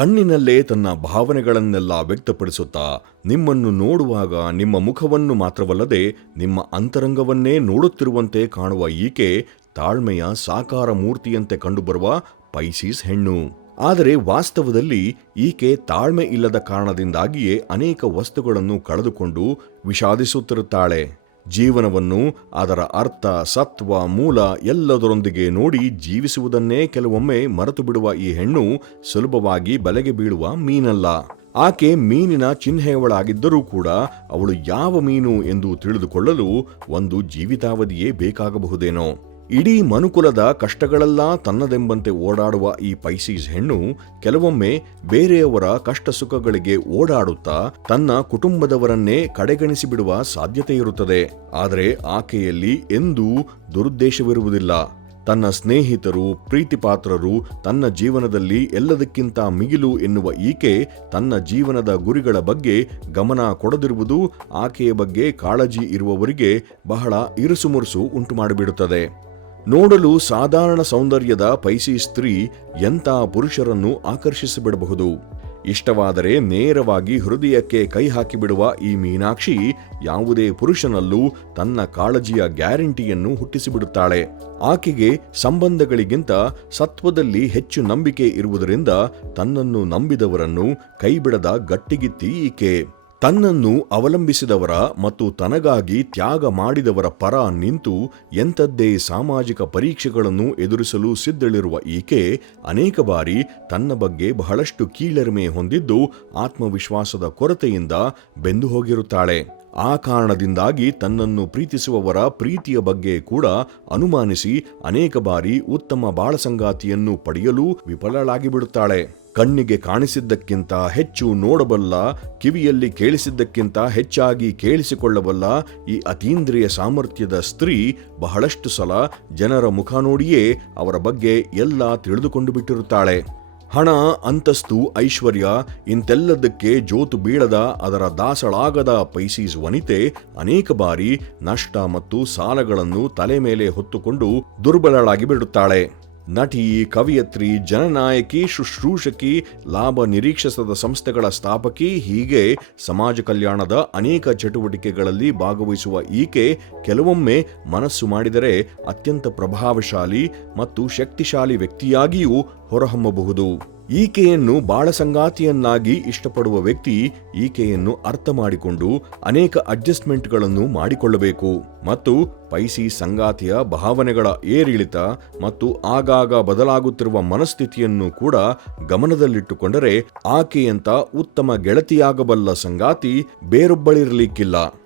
ಕಣ್ಣಿನಲ್ಲೇ ತನ್ನ ಭಾವನೆಗಳನ್ನೆಲ್ಲ ವ್ಯಕ್ತಪಡಿಸುತ್ತಾ ನಿಮ್ಮನ್ನು ನೋಡುವಾಗ ನಿಮ್ಮ ಮುಖವನ್ನು ಮಾತ್ರವಲ್ಲದೆ ನಿಮ್ಮ ಅಂತರಂಗವನ್ನೇ ನೋಡುತ್ತಿರುವಂತೆ ಕಾಣುವ ಈಕೆ ತಾಳ್ಮೆಯ ಸಾಕಾರ ಮೂರ್ತಿಯಂತೆ ಕಂಡುಬರುವ ಪೈಸಿಸ್ ಹೆಣ್ಣು. ಆದರೆ ವಾಸ್ತವದಲ್ಲಿ ಈಕೆ ತಾಳ್ಮೆ ಇಲ್ಲದ ಕಾರಣದಿಂದಾಗಿಯೇ ಅನೇಕ ವಸ್ತುಗಳನ್ನು ಕಳೆದುಕೊಂಡು ವಿಷಾದಿಸುತ್ತಿರುತ್ತಾಳೆ. ಜೀವನವನ್ನು ಅದರ ಅರ್ಥ, ಸತ್ವ, ಮೂಲ ಎಲ್ಲದರೊಂದಿಗೆ ನೋಡಿ ಜೀವಿಸುವುದನ್ನೇ ಕೆಲವೊಮ್ಮೆ ಮರೆತು ಬಿಡುವ ಈ ಹೆಣ್ಣು ಸುಲಭವಾಗಿ ಬಲೆಗೆ ಬೀಳುವ ಮೀನಲ್ಲ. ಆಕೆ ಮೀನಿನ ಚಿಹ್ನೆಯವಳಾಗಿದ್ದರೂ ಕೂಡ ಅವಳು ಯಾವ ಮೀನು ಎಂದು ತಿಳಿದುಕೊಳ್ಳಲು ಒಂದು ಜೀವಿತಾವಧಿಯೇ ಬೇಕಾಗಬಹುದೇನೋ. ಇಡೀ ಮನುಕುಲದ ಕಷ್ಟಗಳೆಲ್ಲ ತನ್ನದೆಂಬಂತೆ ಓಡಾಡುವ ಈ ಪೈಸೀಸ್ ಹೆಣ್ಣು ಕೆಲವೊಮ್ಮೆ ಬೇರೆಯವರ ಕಷ್ಟ ಸುಖಗಳಿಗೆ ಓಡಾಡುತ್ತಾ ತನ್ನ ಕುಟುಂಬದವರನ್ನೇ ಕಡೆಗಣಿಸಿಬಿಡುವ ಸಾಧ್ಯತೆ ಇರುತ್ತದೆ. ಆದರೆ ಆಕೆಯಲ್ಲಿ ಎಂದೂ ದುರುದ್ದೇಶವಿರುವುದಿಲ್ಲ. ತನ್ನ ಸ್ನೇಹಿತರು, ಪ್ರೀತಿಪಾತ್ರರು, ತನ್ನ ಜೀವನದಲ್ಲಿ ಎಲ್ಲದಕ್ಕಿಂತ ಮಿಗಿಲು ಎನ್ನುವ ಈಕೆ ತನ್ನ ಜೀವನದ ಗುರಿಗಳ ಬಗ್ಗೆ ಗಮನ ಕೊಡದಿರುವುದು ಆಕೆಯ ಬಗ್ಗೆ ಕಾಳಜಿ ಇರುವವರಿಗೆ ಬಹಳ ಇರುಸುಮುರುಸು ಉಂಟು ಮಾಡಿಬಿಡುತ್ತದೆ ನೋಡಲು ಸಾಧಾರಣ ಸೌಂದರ್ಯದ ಪೈಸಿ ಸ್ತ್ರೀ ಎಂಥ ಪುರುಷರನ್ನು ಆಕರ್ಷಿಸಿಬಿಡಬಹುದು. ಇಷ್ಟವಾದರೆ ನೇರವಾಗಿ ಹೃದಯಕ್ಕೆ ಕೈ ಹಾಕಿಬಿಡುವ ಈ ಮೀನಾಕ್ಷಿ ಯಾವುದೇ ಪುರುಷನಲ್ಲೂ ತನ್ನ ಕಾಳಜಿಯ ಗ್ಯಾರಂಟಿಯನ್ನು ಹುಟ್ಟಿಸಿಬಿಡುತ್ತಾಳೆ. ಆಕೆಗೆ ಸಂಬಂಧಗಳಿಗಿಂತ ಸತ್ವದಲ್ಲಿ ಹೆಚ್ಚು ನಂಬಿಕೆ ಇರುವುದರಿಂದ ತನ್ನನ್ನು ನಂಬಿದವರನ್ನು ಕೈಬಿಡದ ಗಟ್ಟಿಗಿತ್ತಿ ಈಕೆ. ತನ್ನನ್ನು ಅವಲಂಬಿಸಿದವರ ಮತ್ತು ತನಗಾಗಿ ತ್ಯಾಗ ಮಾಡಿದವರ ಪರ ನಿಂತು ಎಂಥದ್ದೇ ಸಾಮಾಜಿಕ ಪರೀಕ್ಷೆಗಳನ್ನು ಎದುರಿಸಲು ಸಿದ್ಧಳಿರುವ ಈಕೆ ಅನೇಕ ಬಾರಿ ತನ್ನ ಬಗ್ಗೆ ಬಹಳಷ್ಟು ಕೀಳರಿಮೆ ಹೊಂದಿದ್ದು ಆತ್ಮವಿಶ್ವಾಸದ ಕೊರತೆಯಿಂದ ಬೆಂದು ಹೋಗಿರುತ್ತಾಳೆ. ಆ ಕಾರಣದಿಂದಾಗಿ ತನ್ನನ್ನು ಪ್ರೀತಿಸುವವರ ಪ್ರೀತಿಯ ಬಗ್ಗೆ ಕೂಡ ಅನುಮಾನಿಸಿ ಅನೇಕ ಬಾರಿ ಉತ್ತಮ ಬಾಳಸಂಗಾತಿಯನ್ನು ಪಡೆಯಲು ವಿಫಲಳಾಗಿ ಬಿಡುತ್ತಾಳೆ ಕಣ್ಣಿಗೆ ಕಾಣಿಸಿದ್ದಕ್ಕಿಂತ ಹೆಚ್ಚು ನೋಡಬಲ್ಲ, ಕಿವಿಯಲ್ಲಿ ಕೇಳಿಸಿದ್ದಕ್ಕಿಂತ ಹೆಚ್ಚಾಗಿ ಕೇಳಿಸಿಕೊಳ್ಳಬಲ್ಲ ಈ ಅತೀಂದ್ರಿಯ ಸಾಮರ್ಥ್ಯದ ಸ್ತ್ರೀ ಬಹಳಷ್ಟು ಸಲ ಜನರ ಮುಖ ನೋಡಿಯೇ ಅವರ ಬಗ್ಗೆ ಎಲ್ಲ ತಿಳಿದುಕೊಂಡು ಬಿಟ್ಟಿರುತ್ತಾಳೆ. ಹಣ, ಅಂತಸ್ತು, ಐಶ್ವರ್ಯ ಇಂತೆಲ್ಲದಕ್ಕೆ ಜೋತು ಬೀಳದ ಅದರ ದಾಸಳಾಗದ ಪೈಸೀಸ್ ವನಿತೆ ಅನೇಕ ಬಾರಿ ನಷ್ಟ ಮತ್ತು ಸಾಲಗಳನ್ನು ತಲೆ ಮೇಲೆ ಹೊತ್ತುಕೊಂಡು ದುರ್ಬಲಳಾಗಿ ಬಿಡುತ್ತಾಳೆ. ನಟಿ, ಕವಿಯತ್ರಿ, ಜನನಾಯಕಿ, ಶುಶ್ರೂಷಕಿ, ಲಾಭ ನಿರೀಕ್ಷಿಸದ ಸಂಸ್ಥೆಗಳ ಸ್ಥಾಪಕಿ, ಹೀಗೆ ಸಮಾಜ ಕಲ್ಯಾಣದ ಅನೇಕ ಚಟುವಟಿಕೆಗಳಲ್ಲಿ ಭಾಗವಹಿಸುವ ಈಕೆ ಕೆಲವೊಮ್ಮೆ ಮನಸ್ಸು ಮಾಡಿದರೆ ಅತ್ಯಂತ ಪ್ರಭಾವಶಾಲಿ ಮತ್ತು ಶಕ್ತಿಶಾಲಿ ವ್ಯಕ್ತಿಯಾಗಿಯೂ ಹೊರಹೊಮ್ಮಬಹುದು. ಈಕೆಯನ್ನು ಬಾಳ ಸಂಗಾತಿಯನ್ನಾಗಿ ಇಷ್ಟಪಡುವ ವ್ಯಕ್ತಿ ಈಕೆಯನ್ನು ಅರ್ಥ ಮಾಡಿಕೊಂಡು ಅನೇಕ ಅಡ್ಜಸ್ಟ್ಮೆಂಟ್ಗಳನ್ನು ಮಾಡಿಕೊಳ್ಳಬೇಕು ಮತ್ತು ಪೈಸಿ ಸಂಗಾತಿಯ ಭಾವನೆಗಳ ಏರಿಳಿತ ಮತ್ತು ಆಗಾಗ ಬದಲಾಗುತ್ತಿರುವ ಮನಸ್ಥಿತಿಯನ್ನು ಕೂಡ ಗಮನದಲ್ಲಿಟ್ಟುಕೊಂಡರೆ ಆಕೆಯಂತ ಉತ್ತಮ ಗೆಳತಿಯಾಗಬಲ್ಲ ಸಂಗಾತಿ ಬೇರೊಬ್ಬಳಿರಲಿಕ್ಕಿಲ್ಲ.